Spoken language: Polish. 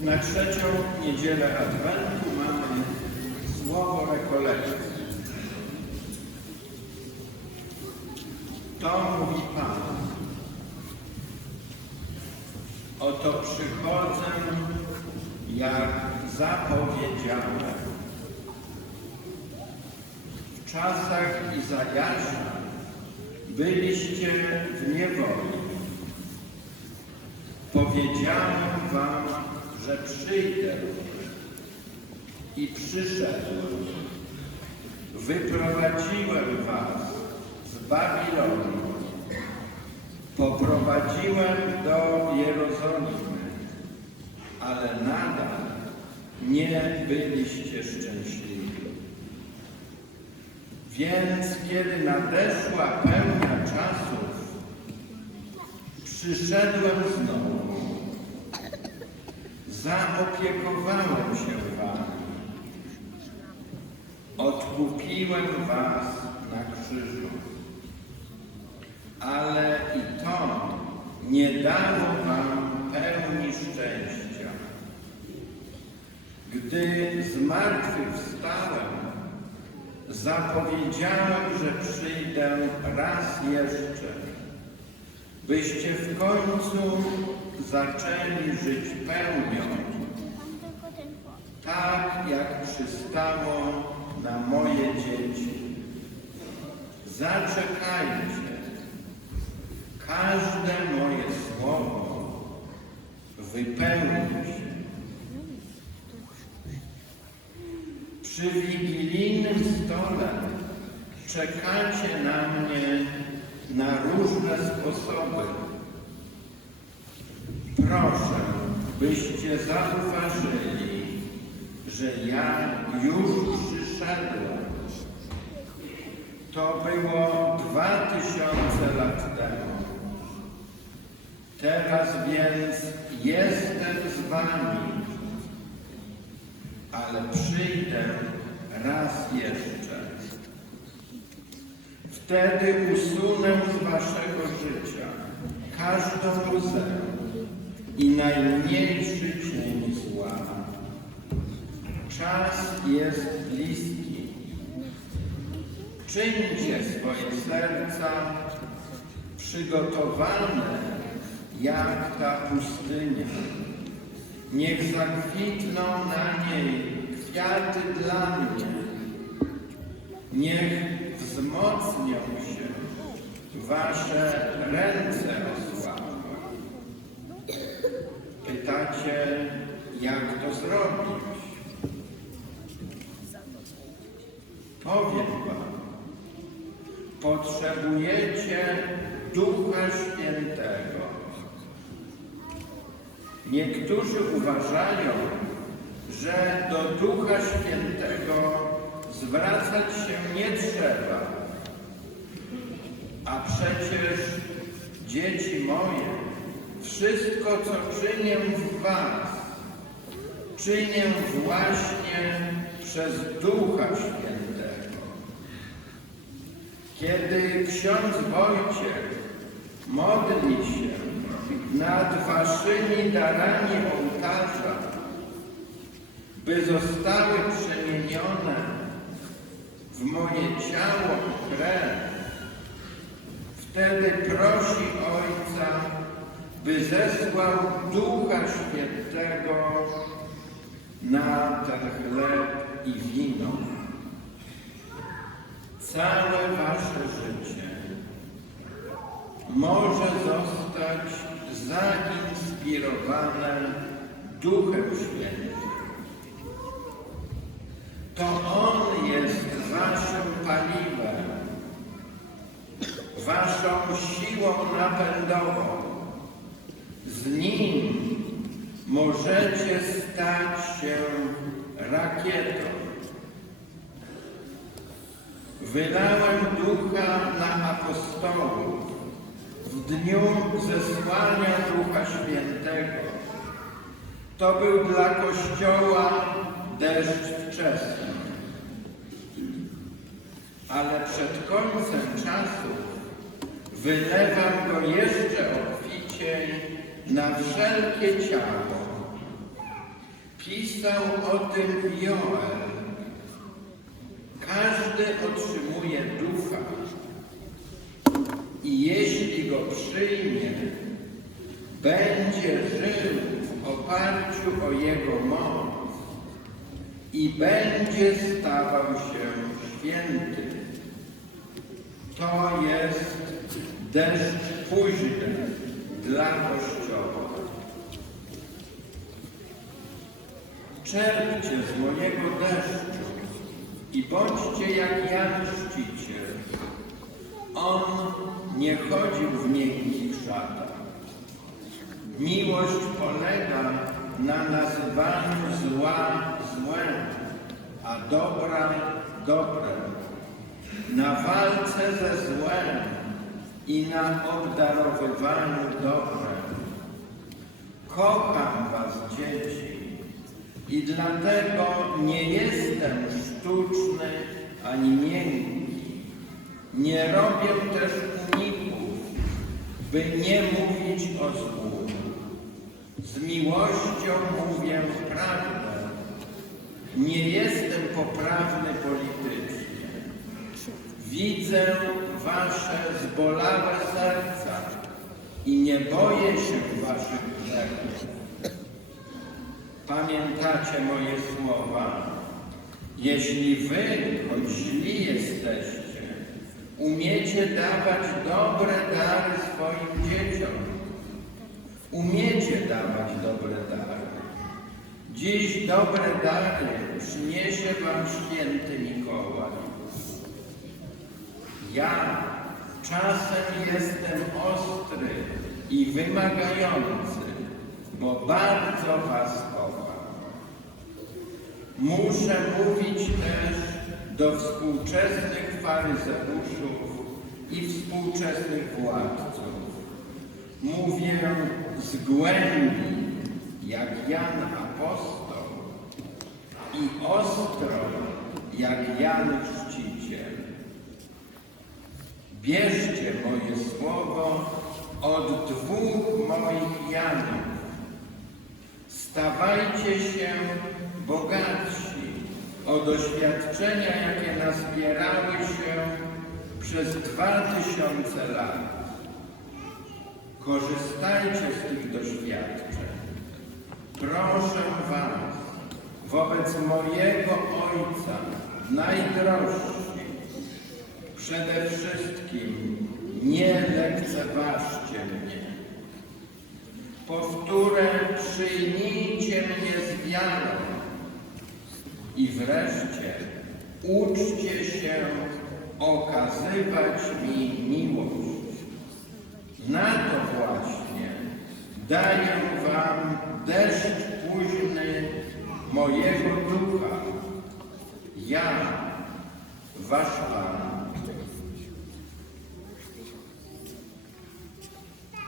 Na trzecią niedzielę Adwentu mamy słowo rekolekcji. To mówi Pan. Oto przychodzę, jak zapowiedziałem. W czasach Izajasza byliście w niewoli. Powiedziałem wam, że przyjdę i przyszedłem. Wyprowadziłem was z Babilonu. Poprowadziłem do Jerozolimy, ale nadal nie byliście szczęśliwi. Więc kiedy nadeszła pełnia czasów, przyszedłem znowu, zaopiekowałem się wami, odkupiłem was na krzyżu. Ale i to nie dało wam pełni szczęścia. Gdy zmartwychwstałem, zapowiedziałem, że przyjdę raz jeszcze, byście w końcu zaczęli żyć pełnią, tak jak przystało na moje dzieci. Zaczekajcie, każde moje słowo wypełni się. Przy wigilijnym stole czekacie na mnie na różne sposoby. Proszę, byście zauważyli, że ja już przyszedłem. To było dwa tysiące lat temu. Teraz więc jestem z wami, ale przyjdę raz jeszcze. Wtedy usunę z waszego życia każdą łzę i najmniejszy cień zła. Czas jest bliski. Czyńcie swoje serca przygotowane jak ta pustynia. Niech zakwitną na niej kwiaty dla mnie. Niech wzmocnią się wasze ręce Pytacie, jak to zrobić? Powiem wam, potrzebujecie Ducha Świętego. Niektórzy uważają, że do Ducha Świętego zwracać się nie trzeba. A przecież, dzieci moje, wszystko, co czynię w was, czynię właśnie przez Ducha Świętego. Kiedy ksiądz Wojciech modli się nad waszymi darami ołtarza, by zostały przemienione w moje ciało krew, wtedy prosi Ojca, by zesłał Ducha Świętego na ten chleb i wino. Całe wasze życie może zostać zainspirowane Duchem Świętym. To On jest waszym paliwem, waszą siłą napędową. Z Nim możecie stać się rakietą. Wylałem ducha na apostołów w dniu zesłania Ducha Świętego. To był dla Kościoła deszcz wczesny. Ale przed końcem czasów wylewam go jeszcze obficiej na wszelkie ciało. Pisał o tym Joel. Każdy otrzymuje ducha i jeśli go przyjmie, będzie żył w oparciu o jego moc i będzie stawał się święty. To jest deszcz późny dla Kościoła. Czerpcie z mojego deszczu i bądźcie jak Jan Chrzciciel. On nie chodził w miękkich szatach. Miłość polega na nazywaniu zła złem, a dobra dobrem, na walce ze złem i na obdarowywaniu dobrem. Kocham was, dzieci, i dlatego nie jestem sztuczny ani miękki. Nie robię też uników, by nie mówić o złu. Z miłością mówię prawdę. Nie jestem poprawny politycznie. Widzę wasze zbolałe serca i nie boję się waszych grzechów. Pamiętacie moje słowa? Jeśli wy, choć źli jesteście, umiecie dawać dobre dary swoim dzieciom, umiecie dawać dobre dary. Dziś dobre dary przyniesie wam święty Mikołaj. Ja czasem jestem ostry i wymagający, bo bardzo was. Muszę mówić też do współczesnych faryzeuszów i współczesnych władców. Mówię z głębi, jak Jan Apostoł i ostro, jak Jan Chrzciciel. Bierzcie moje słowo od dwóch moich Janów. Stawajcie się bogatsi o doświadczenia, jakie nazbierały się przez dwa tysiące lat. Korzystajcie z tych doświadczeń. Proszę Was, wobec mojego Ojca, najdrożsi, przede wszystkim nie lekceważcie mnie. Powtórę, przyjmijcie mnie z wiarą. I wreszcie uczcie się okazywać mi miłość. Na to właśnie daję wam deszcz późny mojego ducha. Ja, wasz Pan.